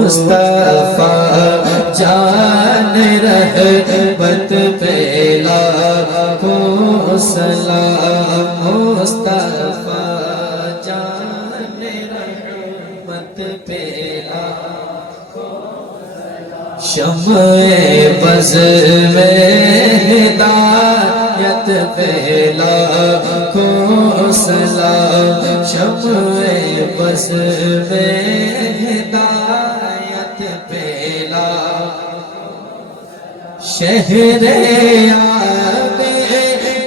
مصطفیٰ جان رحمت پہ لاکھوں سلام، مصطفیٰ جان رحمت پہ شمع بز میں ہدایت پہ لاکھوں سلام، شمع بز میں ہدایت پہ لاکھوں شہر آب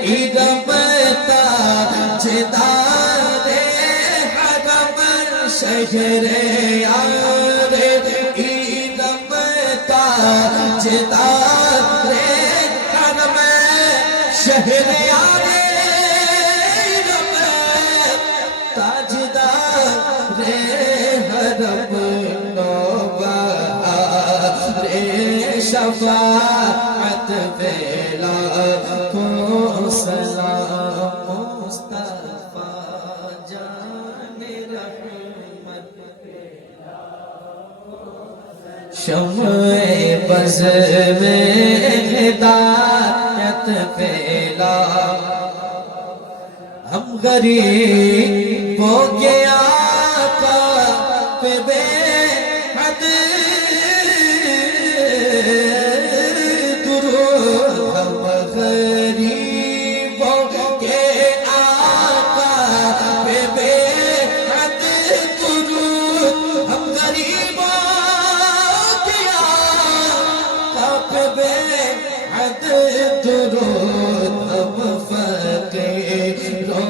ادب تاجدار حرم، شہر آب تاجدار حرم، شہر یار حرم تاجدار حرم، نوبہار شفاعت پہ لاکھوں سلام، مصطفیٰ جان رحمت شمع بز میں ہدایت پھیلا، ہم غریبوں کے آقا پہ بے حد درود، ہم غریبوں کے آقا پہ بے حد درود، ہم غریبوں درود، ہم فقیروں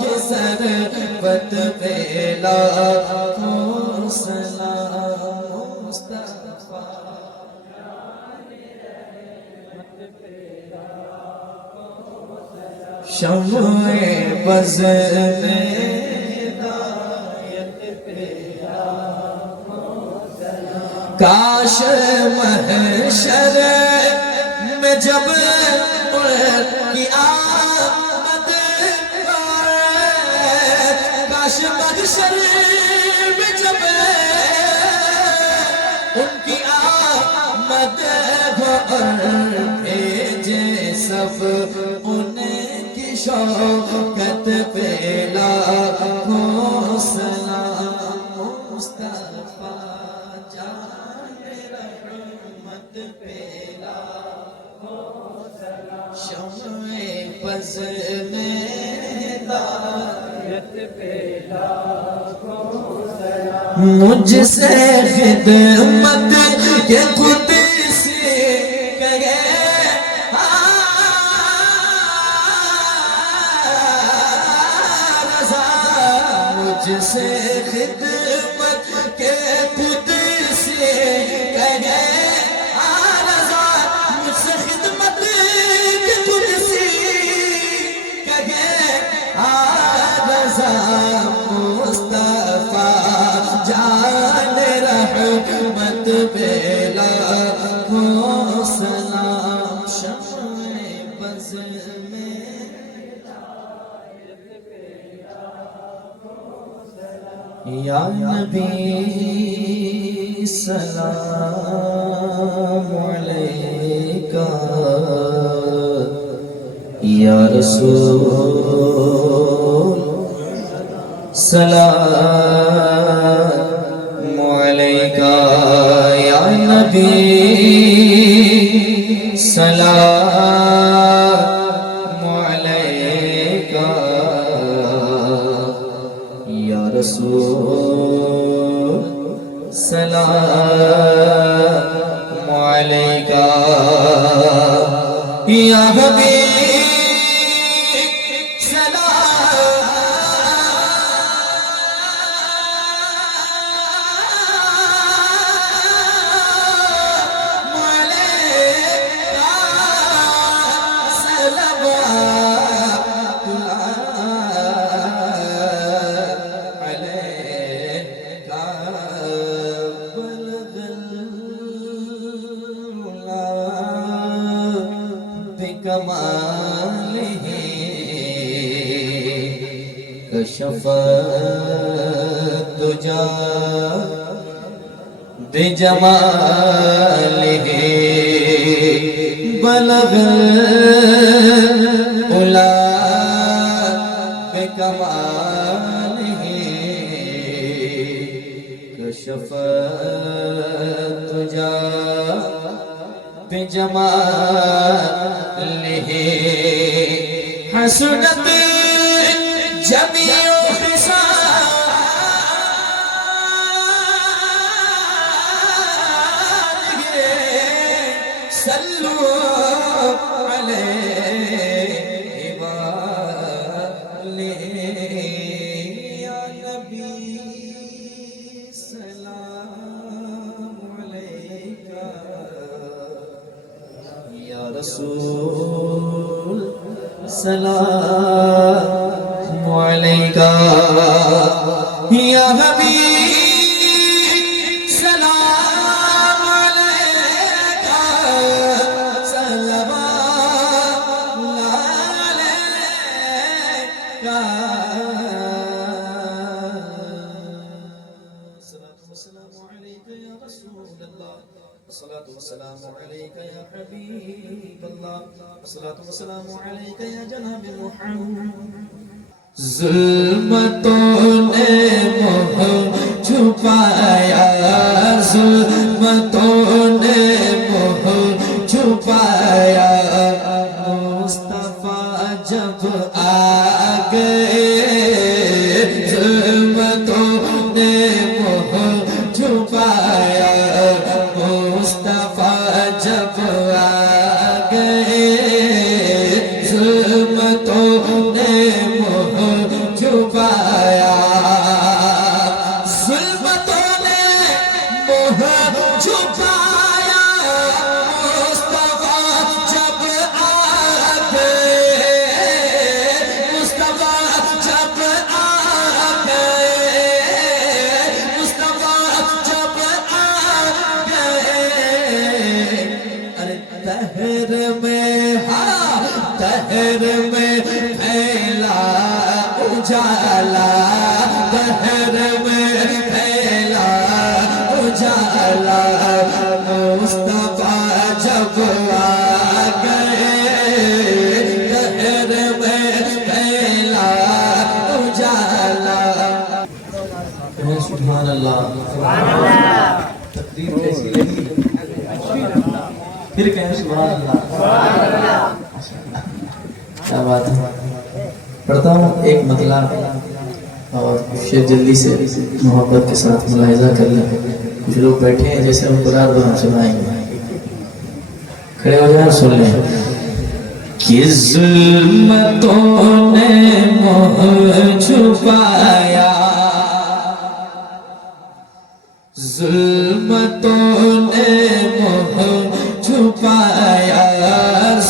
کے سربت پہ لاکھوں سلام، مصطفیٰ شمع بز میں ہدایت پہ کاش محشر میں جب کی آمد کاش محشر میں جب ان کی آمد بھیجے سب ان کی شوکت پہ لاکھوں سلام، مصطفیٰ جان رحمت پہ شمع بز میں ہدایت پہ لاکھوں سلام، مجھ سے خدمت کے خود سے کہے رضا، مجھ سے خدمت کے خود سے کہے رضا، مجھ سے خدمت کے خود سے کہے رضا، مصطفیٰ جان رحمت پہ لاکھوں سلام، شمع بز میں یا نبی سلام علیکہ، یا رسول سلام علیکہ، یا نبی سلام علیکہ، یا رسول سلام علیکہ، یا حبیب کمالہ کشف الدجی بجماله بلغ العلا بكماله كشف الدجى بجماله حسنت جميع خصاله صلوا عليه وآله يا نبي سلام عليك يا رسول سلام عليك يا حبيب سلام عليك صلوات عليك الصلاة والسلام عليك يا رسول الله الصلاة والسلام عليك يا حبيب الله الصلاة والسلام عليك يا جناب محمد ظلمتوں نے منہ چھپایا ظلمتوں نے منہ چھپایا مصطفیٰ جب آ گئے ظلمتوں نے منہ چھپایا مصطفیٰ جب آ گئے ظلمتوں نے چھپایا ظلمتوں نے منہ چھپایا مصطفیٰ جب آ گئے مصطفیٰ جب آ گئے مصطفیٰ جب آ گئے ارے دہر میں دہر میں پھیلا اجالا دہر میں پھیلا اجالا مصطفیٰ جب آ گئے دہر میں پھیلا اجالا سبحان اللہ تقریر کیسی لگی پھر کہیں سبحان اللہ کیا بات ہے پڑھتا ہوں ایک مطلع اور شیخ جلدی سے محبت کے ساتھ ملاحظہ کر لیں کچھ لوگ بیٹھے ہیں جیسے ہم قرآن پر ہم سنائیں گے کھڑے ہو جائیں سن لیں کہ ظلمتوں نے منہ چھپایا ظلمتوں نے منہ چھپایا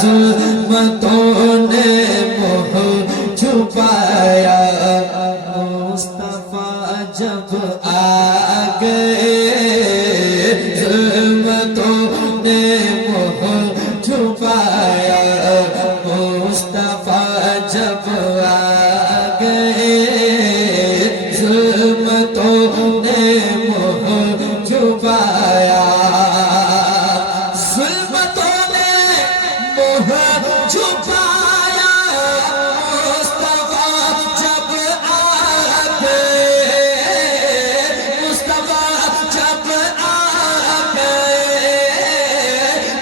ظلمتوں نے منہ چھپایا مصطفیٰ جب آ گئے ظلمتوں نے منہ چھپایا مصطفیٰ جب آ گئے ظلمتوں نے منہ چھپایا ظلمتوں نے منہ چھپایا مصطفیٰ جب آ گئے مصطفیٰ جب آ گئے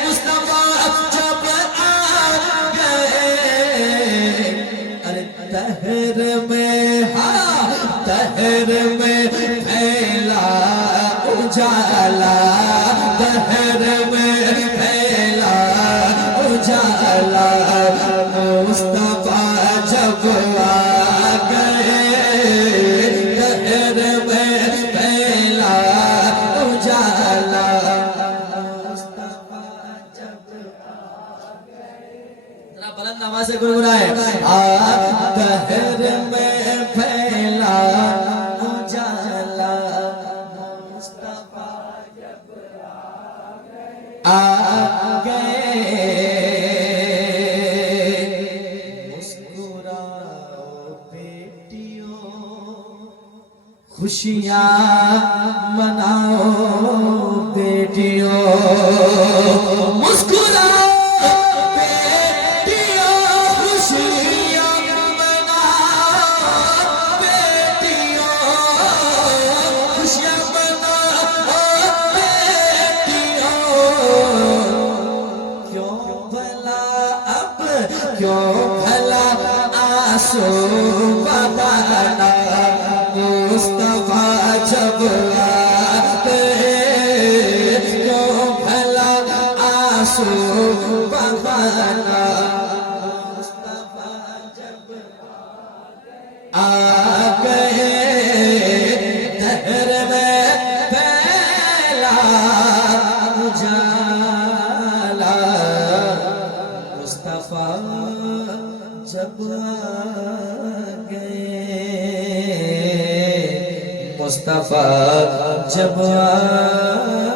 مصطفیٰ جب آ گئے ارے دہر میں دہر میں پھیلا اجالا دہر میں پھیلا اجالا مصطفیٰ جب آ گئے دہر میں پھیلا اجالا مصطفیٰ جب آ گئے ذرا بلند آواز سے گنگنائے دہر میں پھیلا اجالا مصطفیٰ جب آ گئے مسکراؤ بیٹیوں خوشیاں مناؤ مسکرا بیٹیوں خوشیاں منا بیٹیوں خوشیاں منا بیٹیوں کیوں بھلا اب کیوں بھلا آنسو بہانا مصطفیٰ جب آتے کیوں بھلا آنسو بہانا مصطفیٰ جب آ گئے دہر میں پھیلا اجالا مصطفیٰ جب آ گئے مصطفیٰ جب آ